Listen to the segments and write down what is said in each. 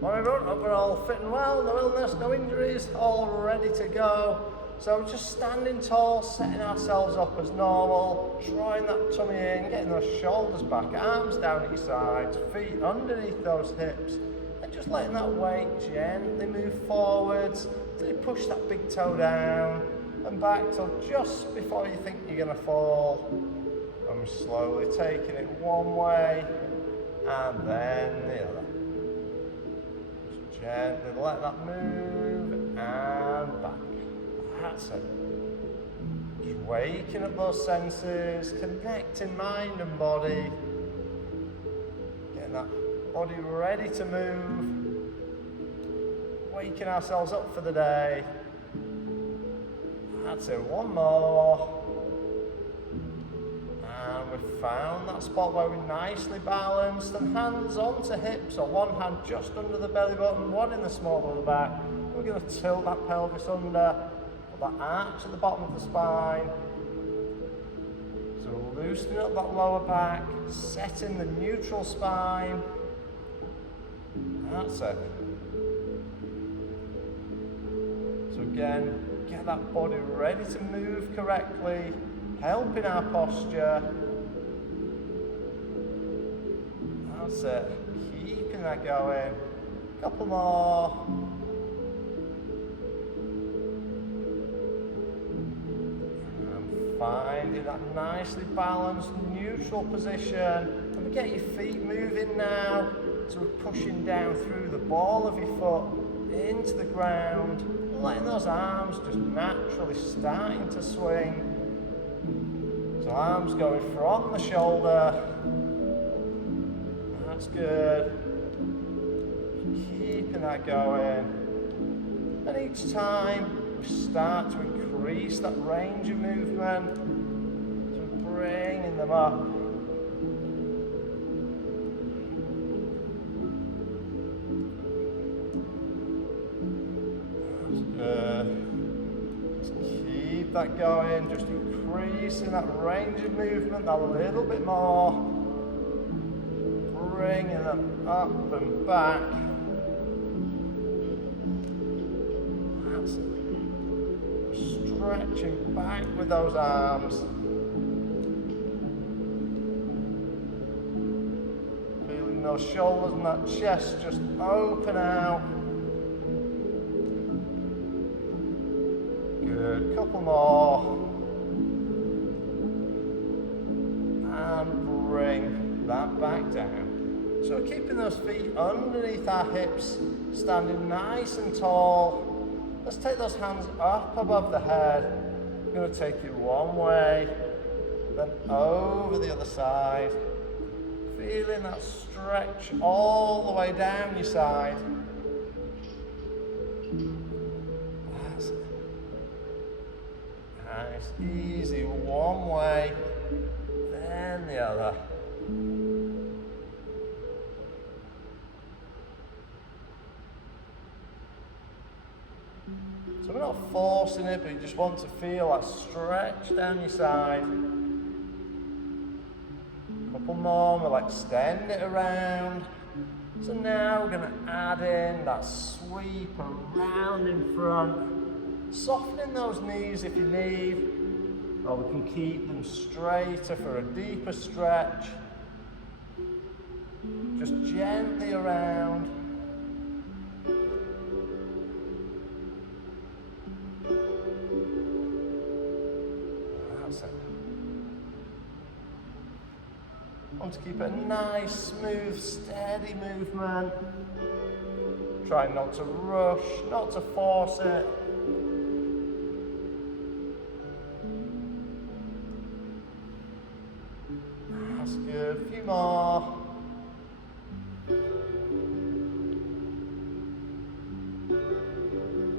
Morning everyone, hope we're all fit and well, no illness, no injuries, all ready to go. So just standing tall, setting ourselves up as normal, drawing that tummy in, getting those shoulders back, arms down at your sides, feet underneath those hips, and just letting that weight gently move forwards till you push that big toe down and back till just before you think you're going to fall. And slowly taking it one way and then the other. Gently let that move and back. That's it. Just waking up those senses, connecting mind and body. Getting that body ready to move. Waking ourselves up for the day. That's it. One more. And we've found that spot where we're nicely balanced and hands onto hips, or one hand just under the belly button, one in the small of the back. We're going to tilt that pelvis under, put that arch at the bottom of the spine. So loosening up that lower back, setting the neutral spine. That's it. So again, get that body ready to move correctly, helping our posture. That's it. Keeping that going. Couple more. And finding that nicely balanced, neutral position. And we get your feet moving now. So we're pushing down through the ball of your foot into the ground. Letting those arms just naturally starting to swing. So arms going from the shoulder. That's good. Keeping that going. And each time we start to increase that range of movement. So we're bringing them up. That's good. Just keep that going. Just increasing that range of movement a little bit more. Bringing them up and back. That's it. Stretching back with those arms. Feeling those shoulders and that chest just open out. Good. Couple more. And bring that back down. So keeping those feet underneath our hips, standing nice and tall. Let's take those hands up above the head. I'm going to take you one way, then over the other side. Feeling that stretch all the way down your side. That's it. Nice, easy, one way, then the other. So we're not forcing it, but you just want to feel that stretch down your side. Couple more, and we'll extend it around. So now we're going to add in that sweep around in front. Softening those knees if you need, or we can keep them straighter for a deeper stretch. Just gently around. That's it. Want to keep a nice, smooth, steady movement. Try not to rush, not to force it. That's good. A few more.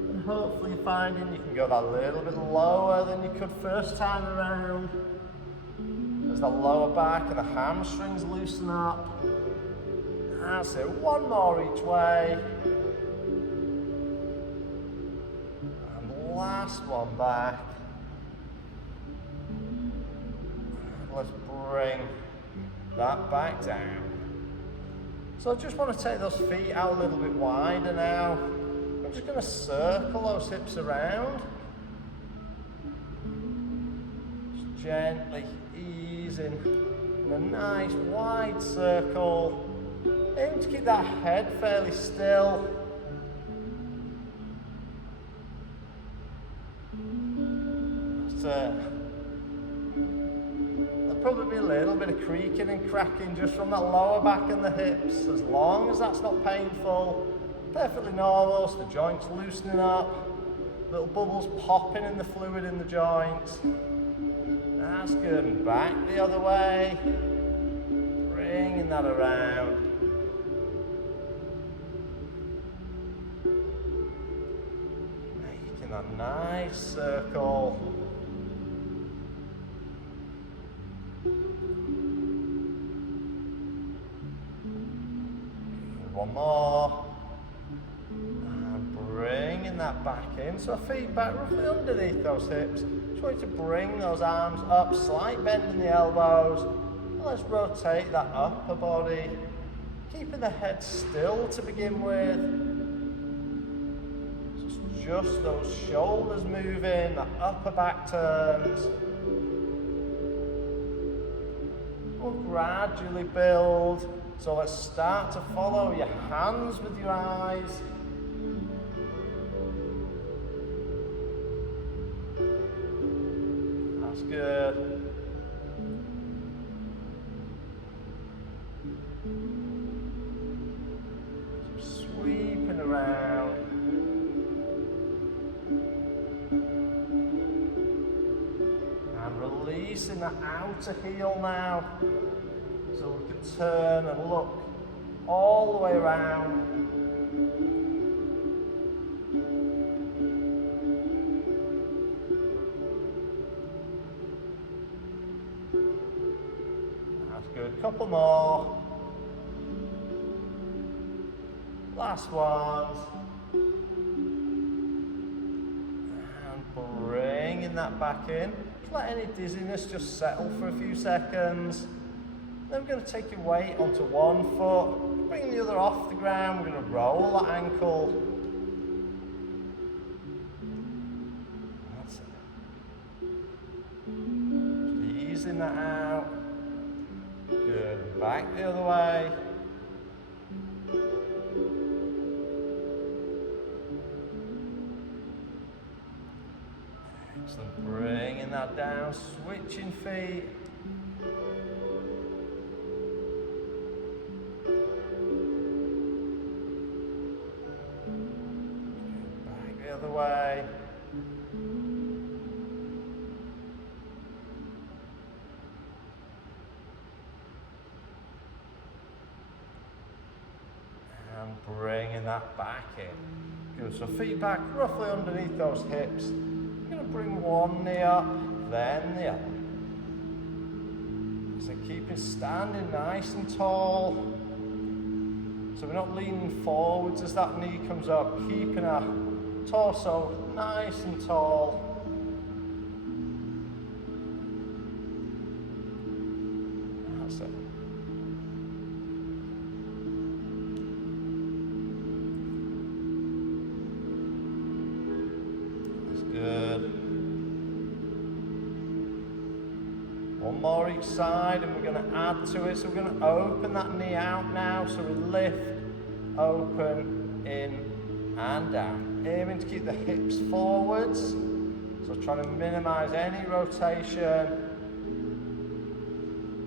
And hopefully you're finding you can go that little bit lower than you could first time around. As the lower back and the hamstrings loosen up. That's it. One more each way. And last one back. Let's bring that back down. So I just want to take those feet out a little bit wider now. I'm just going to circle those hips around. Just gently easing in a nice wide circle. Aim to keep that head fairly still. That's it. There'll probably be a little bit of creaking and cracking just from that lower back and the hips. As long as that's not painful, perfectly normal. So the joints loosening up, little bubbles popping in the fluid in the joints. That's good. And back the other way. Bringing that around. Making that nice circle. One more. And bringing that back in. So feet back roughly underneath those hips. Just want you to bring those arms up, slight bend in the elbows. And let's rotate that upper body. Keeping the head still to begin with. So just those shoulders moving, that upper back turns. We'll gradually build. So let's start to follow your hands with your eyes. That's good. Just sweeping around. And releasing that outer heel now. So we can turn and look all the way around. That's good. Couple more. Last ones. And bringing that back in. Just let any dizziness just settle for a few seconds. Then we're going to take your weight onto one foot, bring the other off the ground, we're going to roll that ankle. That's it. Just easing that out. Good. Back the other way. Excellent. Bringing that down, switching feet. Way. And bringing that back in. Good. So feet back roughly underneath those hips. You're going to bring one knee up, then the other. So keep it standing nice and tall. So we're not leaning forwards as that knee comes up, keeping our torso nice and tall. That's it. That's good. One more each side, and we're going to add to it. So we're going to open that knee out now. So we lift, open, in, and down. Aiming to keep the hips forwards, so trying to minimize any rotation.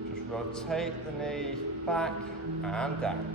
Just rotate the knee back and down.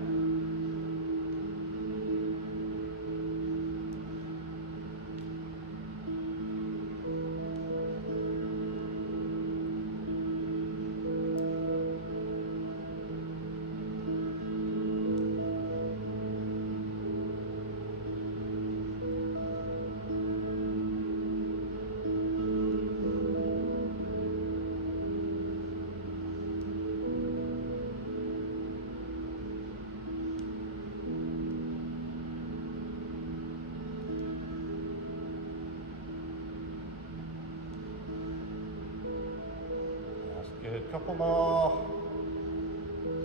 Good, couple more.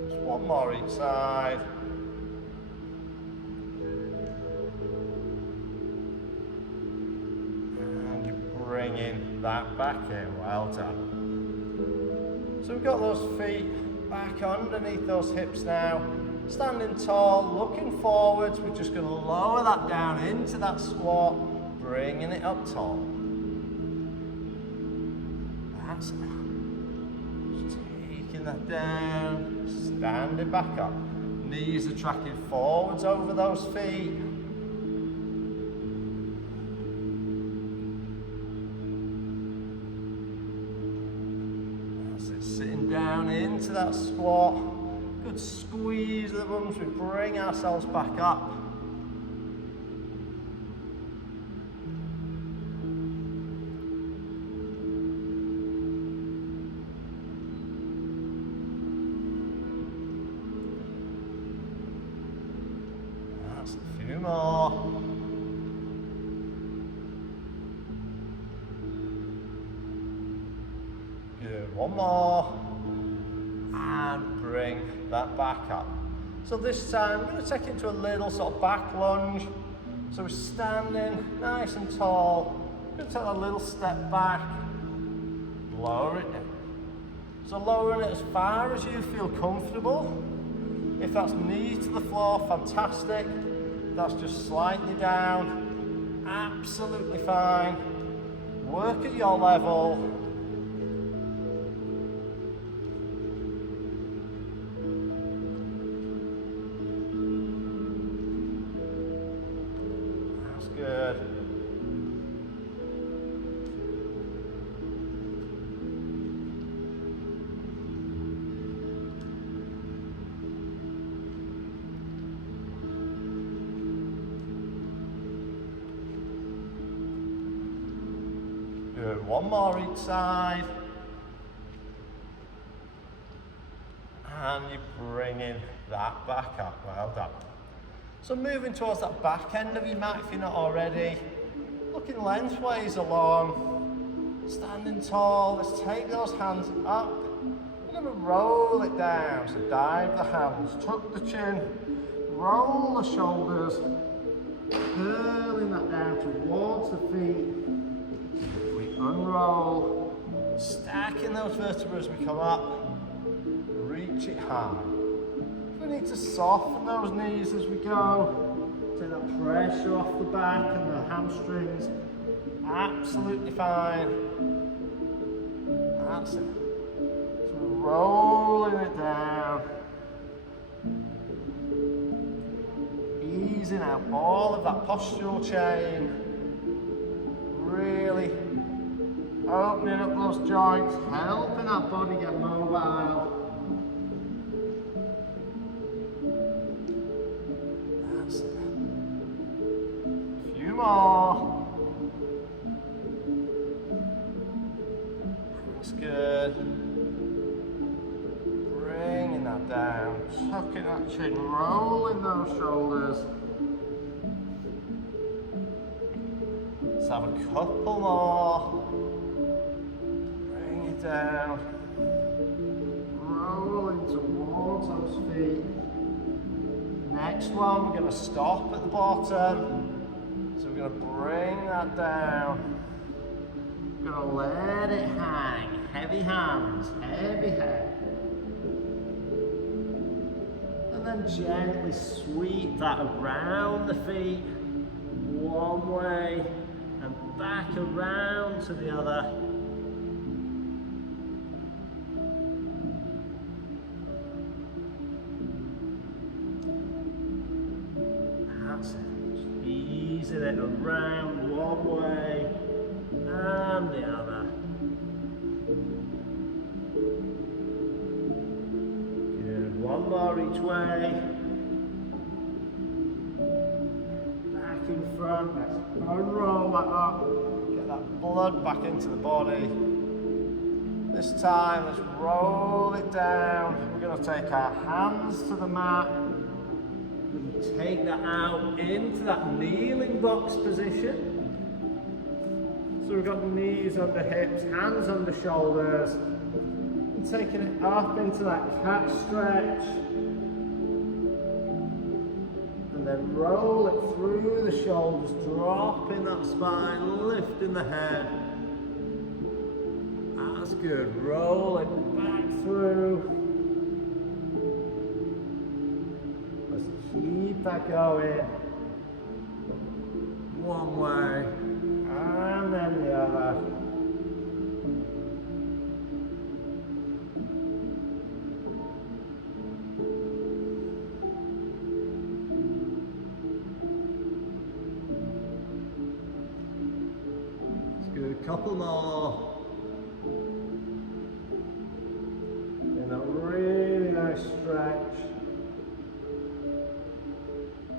Just one more each side. that back in. Well done. So we've got those feet back underneath those hips now. Standing tall, looking forwards. We're just going to lower that down into that squat, bringing it up tall. That's it. Just taking that down, standing back up. Knees are tracking forwards over those feet. That's it. Sitting down into that squat. Good squeeze of the bums. We bring ourselves back up. A few more. Good, one more. And bring that back up. So this time we're going to take it to a little sort of back lunge. So we're standing nice and tall. We're going to take a little step back, lower it down. So lowering it as far as you feel comfortable. If that's knee to the floor, fantastic. That's just slightly down, absolutely fine. Work at your level. That's good. Good, one more each side. And you're bringing that back up, well done. So moving towards that back end of your mat if you're not already. Looking lengthways along, standing tall. Let's take those hands up. We're going to roll it down, so dive the hands, tuck the chin, roll the shoulders, curling that down towards the feet. Unroll, stacking those vertebrae as we come up, reach it high. We need to soften those knees as we go, take that pressure off the back and the hamstrings, absolutely fine. That's it. So we're rolling it down, easing out all of that postural chain, really opening up those joints, helping that body get mobile. That's it. A few more. That's good. Bringing that down, tucking that chin, rolling those shoulders. Let's have a couple more. Down, rolling towards those feet. Next one, we're going to stop at the bottom. So we're going to bring that down. We're going to let it hang. Heavy hands, heavy head. And then gently sweep that around the feet, one way, and back around to the other. Easing it around one way and the other. Good, one more each way. Back in front, let's unroll that up. Get that blood back into the body. This time, let's roll it down. We're going to take our hands to the mat. Take that out into that kneeling box position. So we've got knees under hips, hands under shoulders, and taking it up into that cat stretch. And then roll it through the shoulders, dropping that spine, lifting the head. That's good. Roll it back through. Let's keep that going. One way and then the other. Couple more. In a really nice stretch.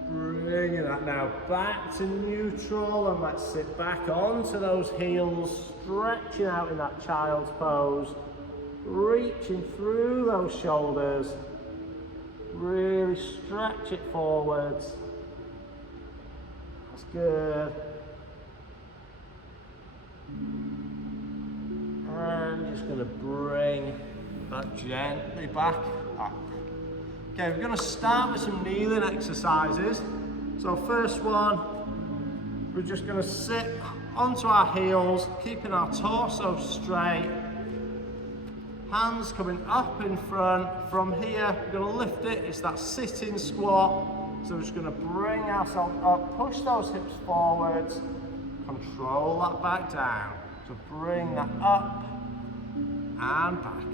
Bringing that now back to neutral, and let's sit back onto those heels, stretching out in that child's pose, reaching through those shoulders. Really stretch it forwards. That's good. And just going to bring that gently back up. Okay, we're going to start with some kneeling exercises. So first one, we're just going to sit onto our heels, keeping our torso straight. Hands coming up in front. From here, we're going to lift it. It's that sitting squat. So we're just going to bring ourselves up, push those hips forwards, control that back down. So bring that up and back.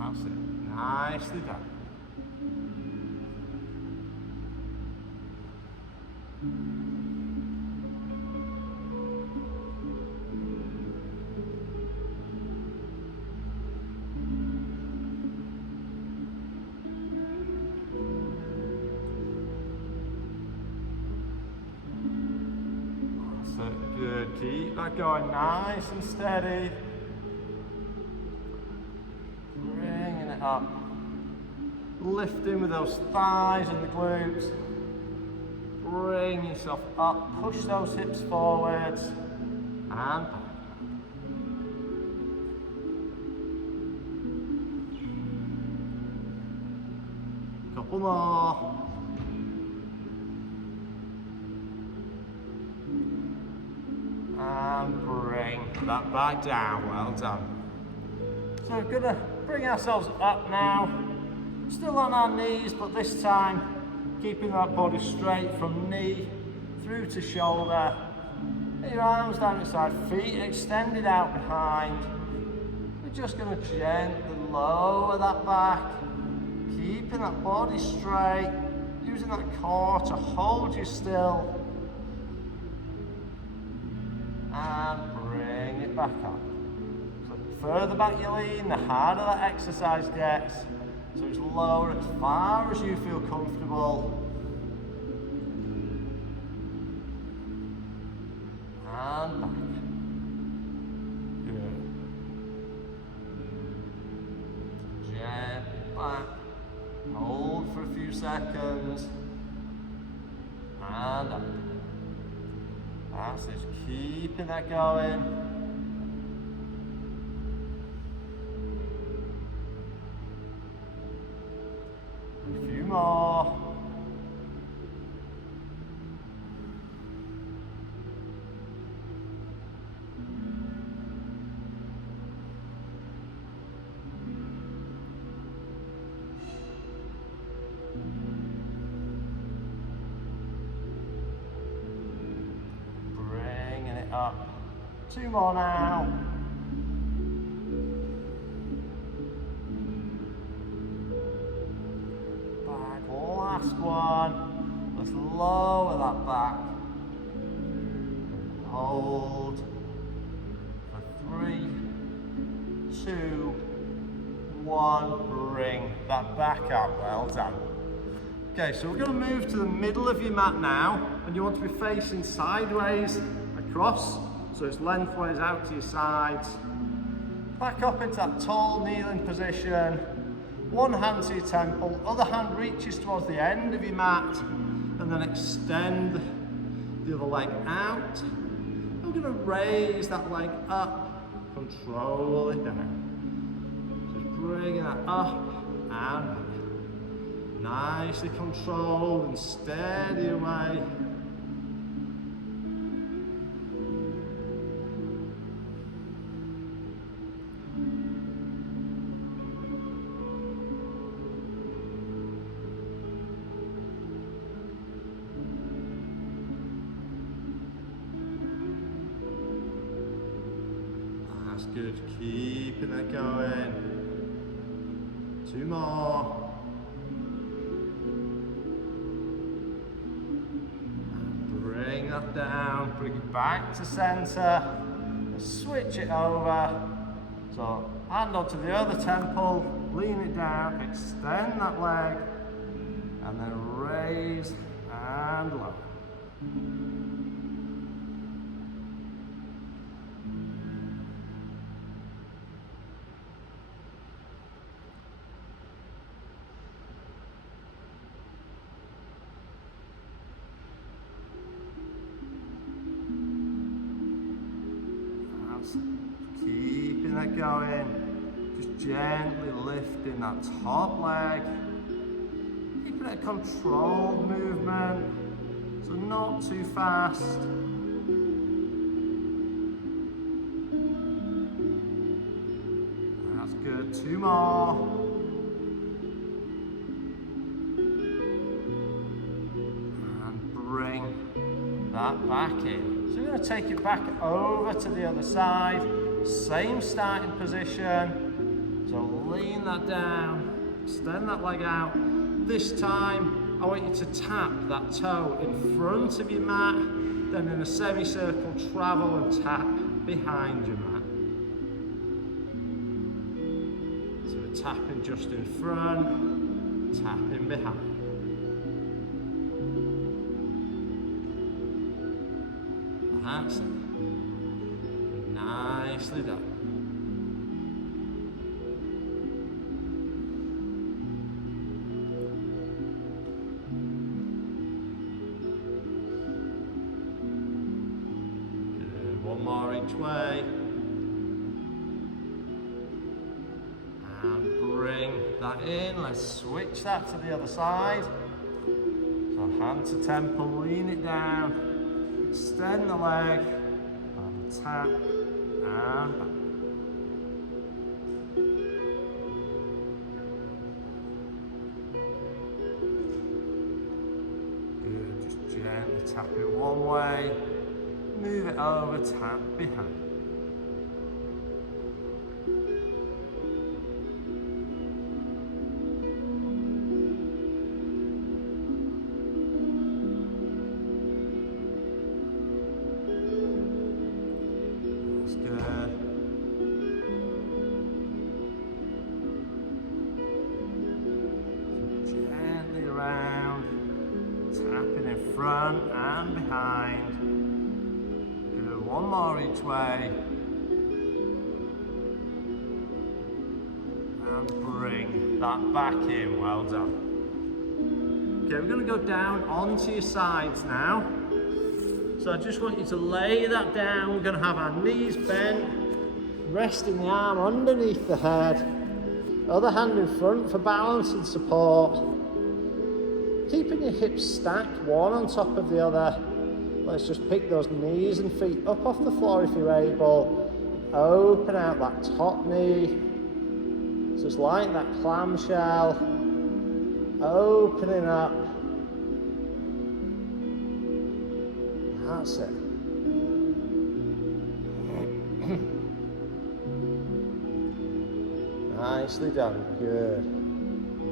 That's it. Nicely done. Good, keep that going nice and steady. Bringing it up. Lifting with those thighs and the glutes. Bring yourself up, push those hips forwards and back. Couple more. And bring that back down, well done. So we're gonna bring ourselves up now, still on our knees, but this time keeping that body straight from knee through to shoulder. Your arms down your side, feet extended out behind. We're just gonna gently lower that back, keeping that body straight, using that core to hold you still. And bring it back up. So the further back you lean, the harder that exercise gets. So just lower as far as you feel comfortable. And back. Good. Gently back. Hold for a few seconds. And up. That's just keeping that going. A few more. Up. Two more now. Back, last one. Let's lower that back. Hold for 3, 2, 1. Bring that back up. Well done. Okay, so we're going to move to the middle of your mat now, and you want to be facing sideways across, so it's lengthways out to your sides. Back up into that tall kneeling position. One hand to your temple, other hand reaches towards the end of your mat, and then extend the other leg out. I'm going to raise that leg up, control it down. Just bring that up and back. Nicely controlled and steady away. That's good, keeping it going. 2 more. Bring that down, bring it back to center. Switch it over. So hand onto the other temple, lean it down, extend that leg, and then raise and lower. Keeping that going, just gently lifting that top leg, keeping it a controlled movement, so not too fast. That's good, 2 more. And bring that back in. So we're going to take it back over to the other side, same starting position. So lean that down, extend that leg out. This time, I want you to tap that toe in front of your mat, then in a semicircle travel and tap behind your mat. So we're tapping just in front, tapping behind. That's it. Nicely done. Good. 1 more each way. And bring that in. Let's switch that to the other side. So hand to temple, lean it down. Extend the leg, and tap, and back. Good, just gently tap it one way, move it over, tap behind. Tapping in front and behind. Good, 1 more each way. And bring that back in, well done. Okay, we're going to go down onto your sides now. So I just want you to lay that down. We're going to have our knees bent, resting the arm underneath the head, other hand in front for balance and support. Keeping your hips stacked, one on top of the other. Let's just pick those knees and feet up off the floor if you're able. Open out that top knee. Just like that clamshell. Opening up. That's it. Nicely done, good.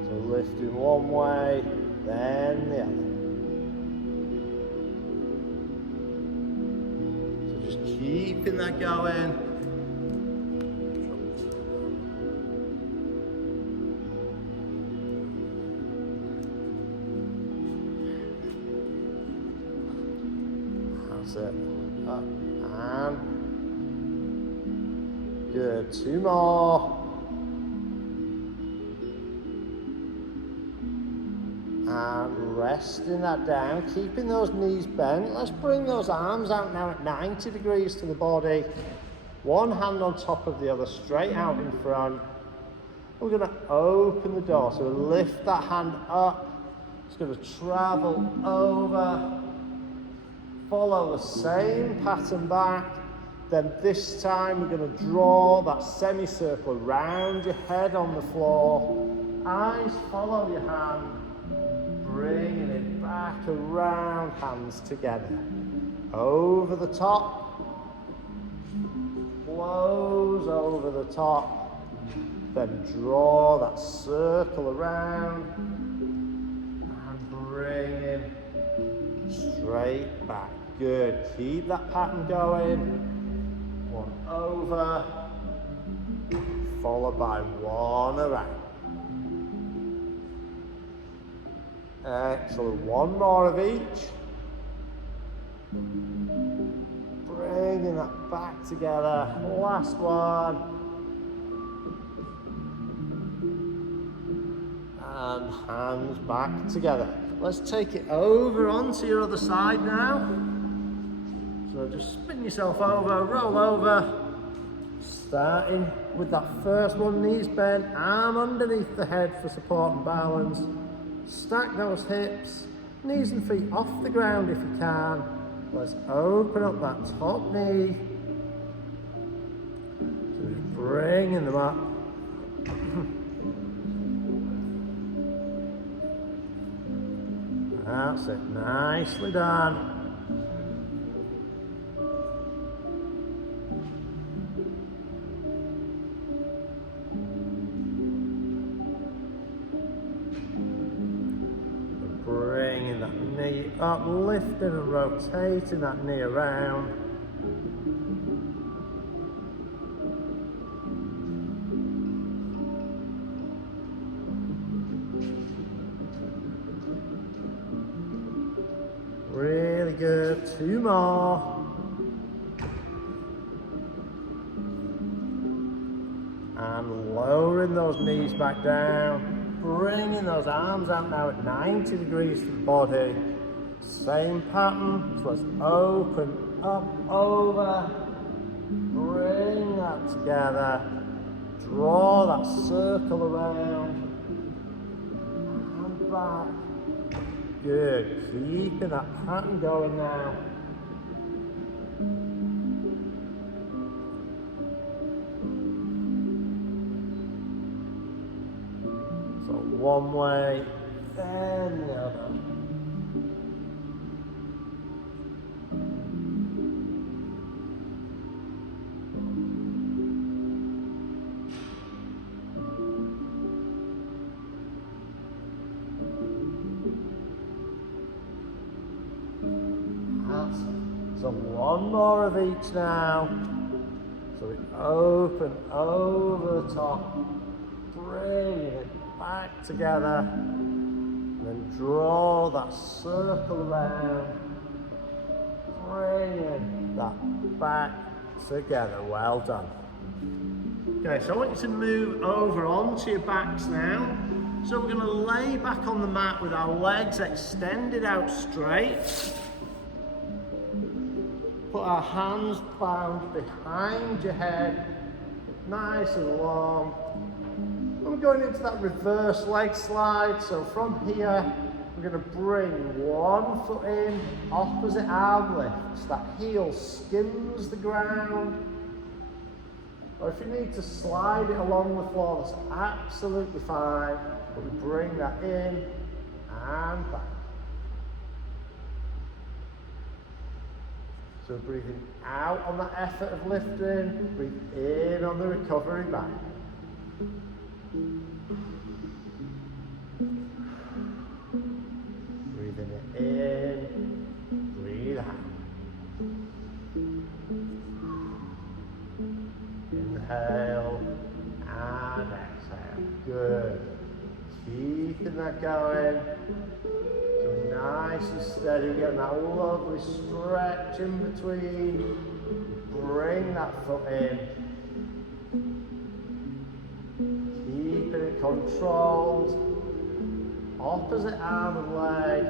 So lifting one way, then the other. So just keeping that going. That's it. Up and good. 2 more. And resting that down, keeping those knees bent. Let's bring those arms out now at 90 degrees to the body. One hand on top of the other, straight out in front. We're going to open the door, so we'll lift that hand up. It's going to travel over. Follow the same pattern back. Then this time we're going to draw that semicircle around your head on the floor. Eyes follow your hand. Bringing it back around, hands together. Over the top. Close toes over the top, then draw that circle around and bring it straight back. Good, keep that pattern going. One over, followed by one around. Excellent, one more of each. Bringing that back together, last one. And hands back together. Let's take it over onto your other side now. So just spin yourself over, roll over. Starting with that first one, knees bent, arm underneath the head for support and balance. Stack those hips, knees and feet off the ground if you can. Let's open up that top knee. So just bringing them up. That's it, nicely done. Bringing that knee up, lifting and rotating that knee around. Really good, two more. And lowering those knees back down, bringing those arms out now at 90 degrees to the body. Same pattern, so let's open up, over, bring that together, draw that circle around, and back. Good, keeping that pattern going now. So one way, then the other. So one more of each now. So we open over the top, bring it back together, and then draw that circle around, bring that back together. Well done. Okay, so I want you to move over onto your backs now. So we're going to lay back on the mat with our legs extended out straight. Put our hands bound behind your head, nice and long. I'm going into that reverse leg slide. So from here, we're going to bring one foot in, opposite arm lifts. That heel skims the ground. Or if you need to slide it along the floor, that's absolutely fine. But we bring that in and back. So breathing out on that effort of lifting, breathe in on the recovery back. Breathing it in, breathe out. Inhale and exhale. Good. Keeping that going. Nice and steady, getting that lovely stretch in between. Bring that foot in. Keeping it controlled. Opposite arm and leg.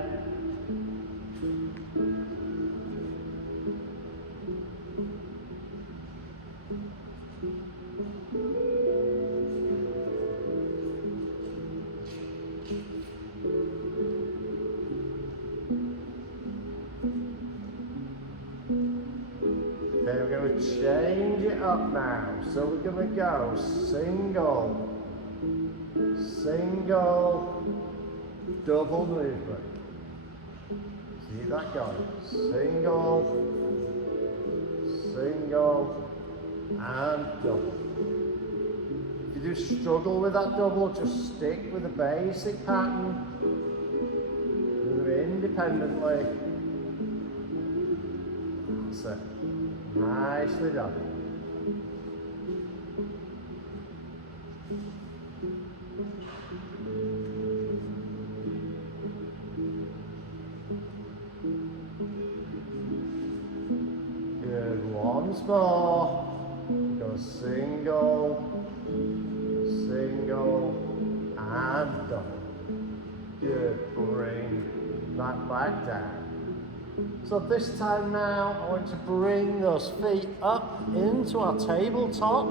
Okay, we're going to change it up now. So we're going to go single, single, double movement. See that going? Single, single, and double. If you do struggle with that double, just stick with the basic pattern. Do it independently. That's it. Nicely done. Good. Once more. Go single, single, and double. Good. Bring that back down. So this time now, I want to bring those feet up into our tabletop.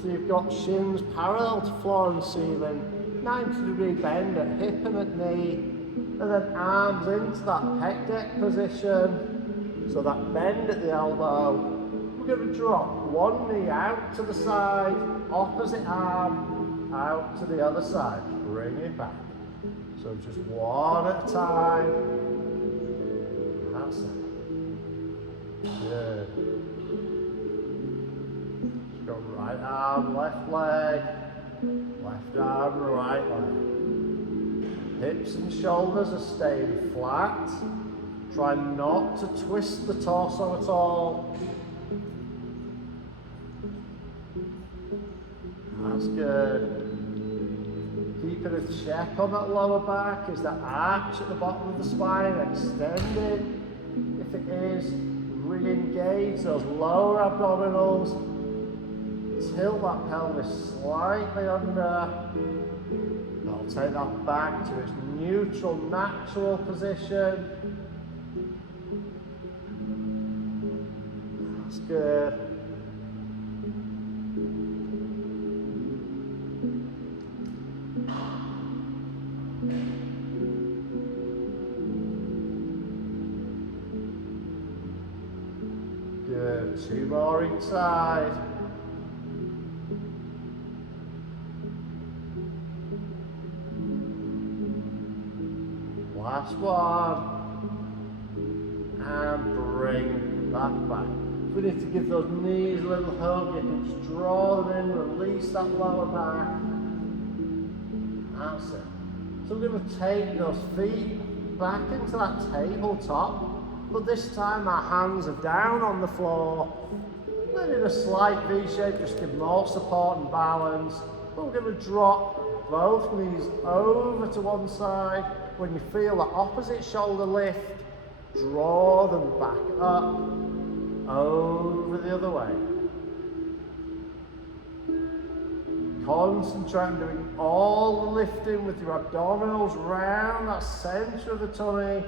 So you've got shins parallel to floor and ceiling, 90-degree bend at hip and at knee, and then arms into that pec deck position. So that bend at the elbow. We're going to drop one knee out to the side, opposite arm out to the other side. Bring it back. So just one at a time. That's it. Good. Go right arm, left leg, left arm, right leg. Hips and shoulders are staying flat. Try not to twist the torso at all. That's good. Keeping a check on that lower back. Is that arch at the bottom of the spine extended? If it is, re-engage those lower abdominals. Tilt that pelvis slightly under. I'll take that back to its neutral, natural position. That's good. Good. Two more each side. Last one. And bring that back. If we need to give those knees a little hug, you can just draw them in, release that lower back. That's it. So we're going to take those feet back into that tabletop, but this time our hands are down on the floor. Then in a slight V shape, just give more support and balance. But we're going to drop both knees over to one side. When you feel the opposite shoulder lift, draw them back up, over the other way. Concentrate on doing all the lifting with your abdominals round that centre of the tummy.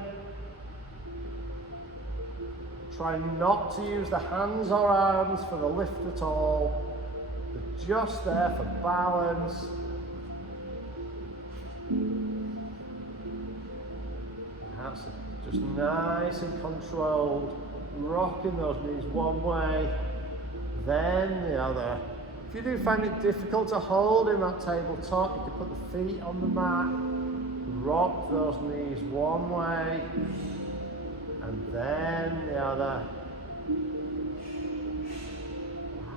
Try not to use the hands or arms for the lift at all. They're just there for balance. That's it. Just nice and controlled. Rocking those knees one way, then the other. If you do find it difficult to hold in that tabletop, you can put the feet on the mat, rock those knees one way, and then the other.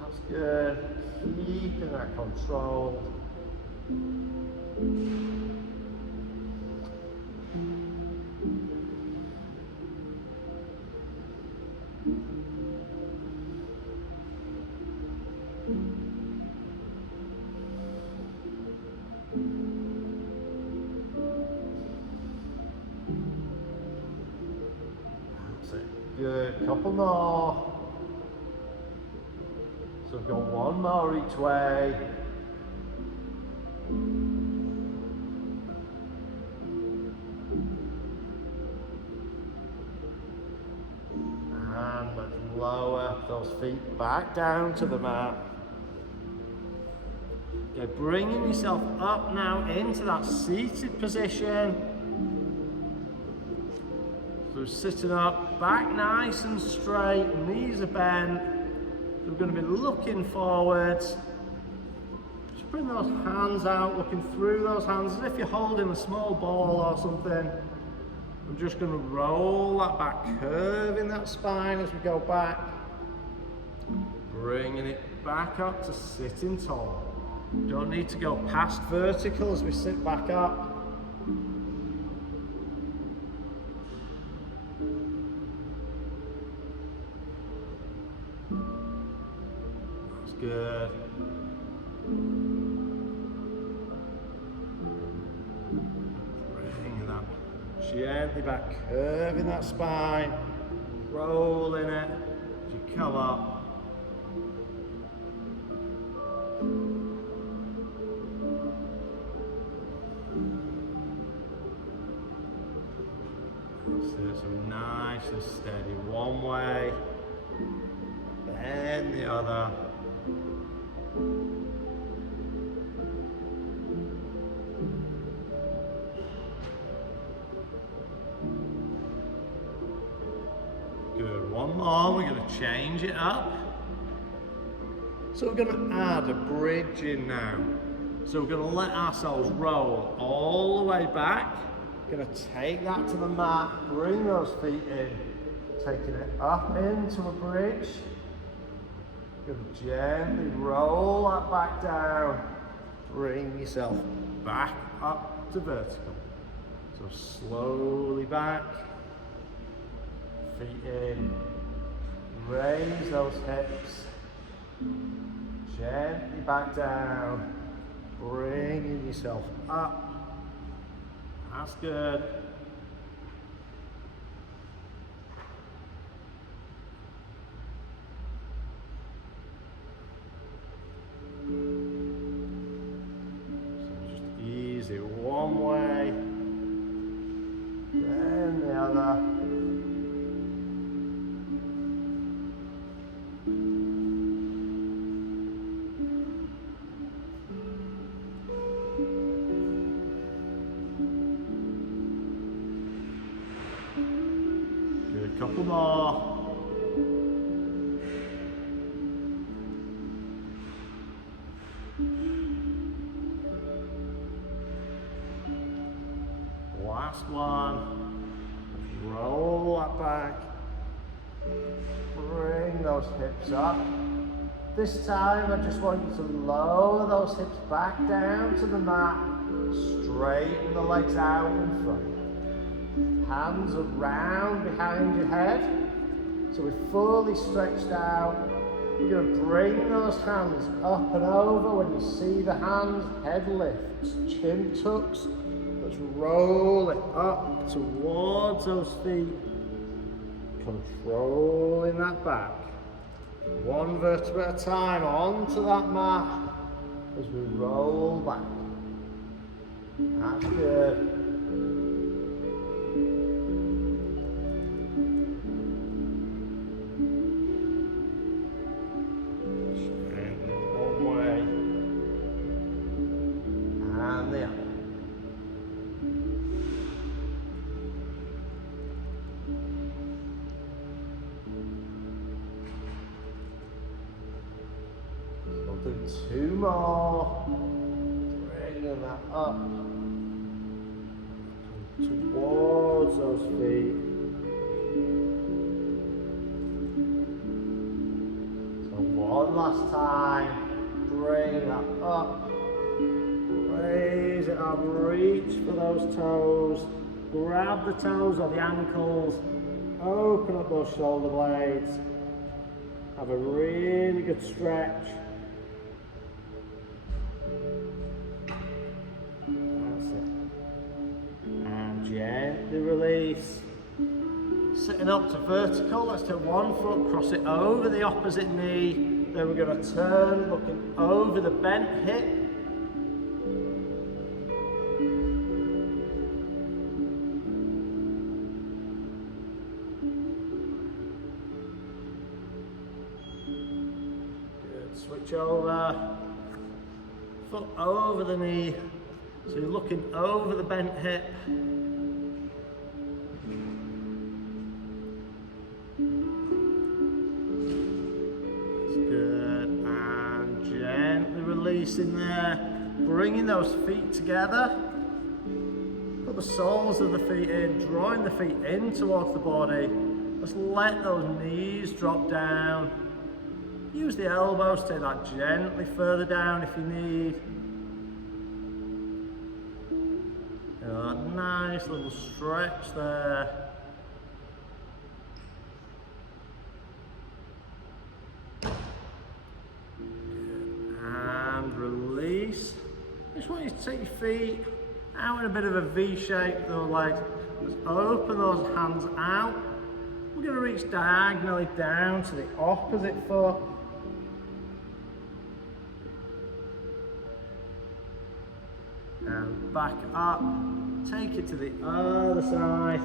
That's good. Keeping that controlled. Good, couple more. So we've got one more each way. And let's lower those feet back down to the mat. Okay, bringing yourself up now into that seated position. So sitting up, back nice and straight, knees are bent. So we're going to be looking forwards. Just bring those hands out, looking through those hands as if you're holding a small ball or something. I'm just going to roll that back, curving that spine as we go back. Bringing it back up to sitting tall. Don't need to go past vertical as we sit back up. That's good. Bringing that gently back, curving that spine, rolling it as you come up. So nice and steady, one way, then the other. Good, one more, we're going to change it up. So we're going to add a bridge in now. So we're going to let ourselves roll all the way back. Going to take that to the mat, bring those feet in, taking it up into a bridge. Going to gently roll that back down, bring yourself back up to vertical. So slowly back, feet in, raise those hips, gently back down, bringing yourself up. That's good. So just easy one way, then the other. Couple more. Last one. Roll that back. Bring those hips up. This time I just want you to lower those hips back down to the mat. Straighten the legs out in front. Hands around behind your head. So we're fully stretched out. We're going to bring those hands up and over. When you see the hands, head lifts, chin tucks. Let's roll it up towards those feet. Controlling that back. One vertebra at a time onto that mat as we roll back. That's good. Do two more, bringing that up towards those feet. So one last time, bring that up, raise it up, reach for those toes, grab the toes or the ankles, open up those shoulder blades, have a really good stretch. Gently release. Sitting up to vertical, let's take one foot, cross it over the opposite knee. Then we're going to turn, looking over the bent hip. Good, switch over. Foot over the knee. So you're looking over the bent hip. Releasing there, bringing those feet together, put the soles of the feet in, drawing the feet in towards the body. Just let those knees drop down, Use the elbows, take that gently further down if you need. Nice little stretch there. And release. Just want you to take your feet out in a bit of a V shape, those legs. Just open those hands out. We're going to reach diagonally down to the opposite foot. And back up. Take it to the other side.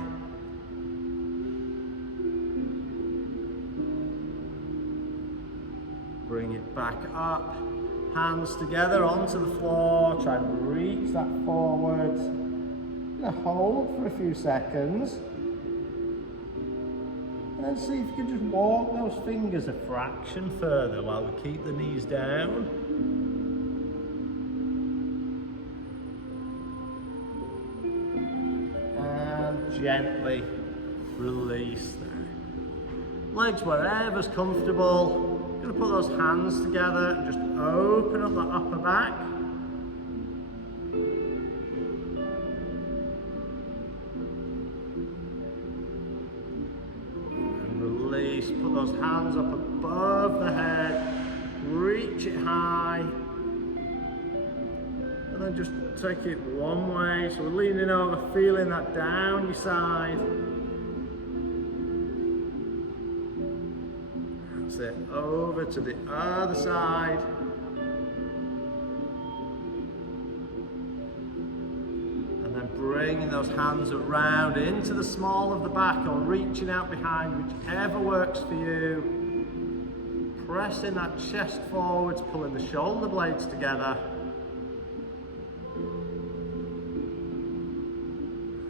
Bring it back up. Hands together onto the floor. Try and reach that forwards. Gonna hold for a few seconds. And then see if you can just walk those fingers a fraction further while we keep the knees down. And gently release there. Legs wherever's comfortable. Going to put those hands together and just open up that upper back. And release, put those hands up above the head, reach it high. And then just take it one way, so we're leaning over, feeling that down your side. It over to the other side. And then bringing those hands around into the small of the back or reaching out behind, whichever works for you. Pressing that chest forwards, pulling the shoulder blades together.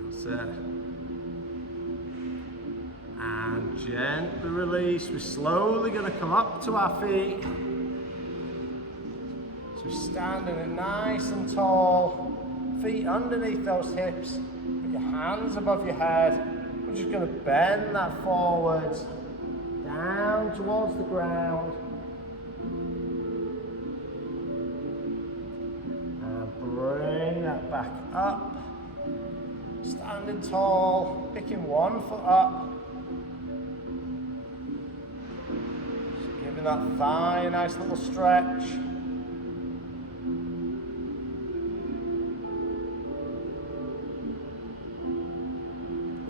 That's it. And gently release. We're slowly going to come up to our feet. So we're standing it nice and tall. Feet underneath those hips. Put your hands above your head. We're just going to bend that forwards. Down towards the ground. And bring that back up. Standing tall. Picking one foot up. Giving that thigh a nice little stretch.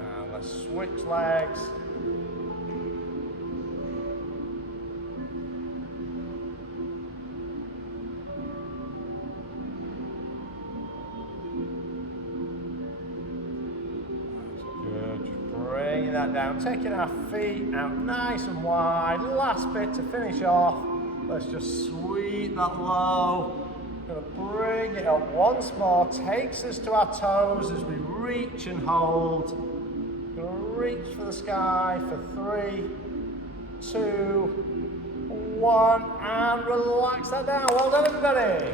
And let's switch legs. That down, taking our feet out nice and wide. Last bit to finish off. Let's just sweep that low. Gonna bring it up once more. Takes us to our toes as we reach and hold. Gonna reach for the sky for 3, 2, 1, and relax that down. Well done, everybody.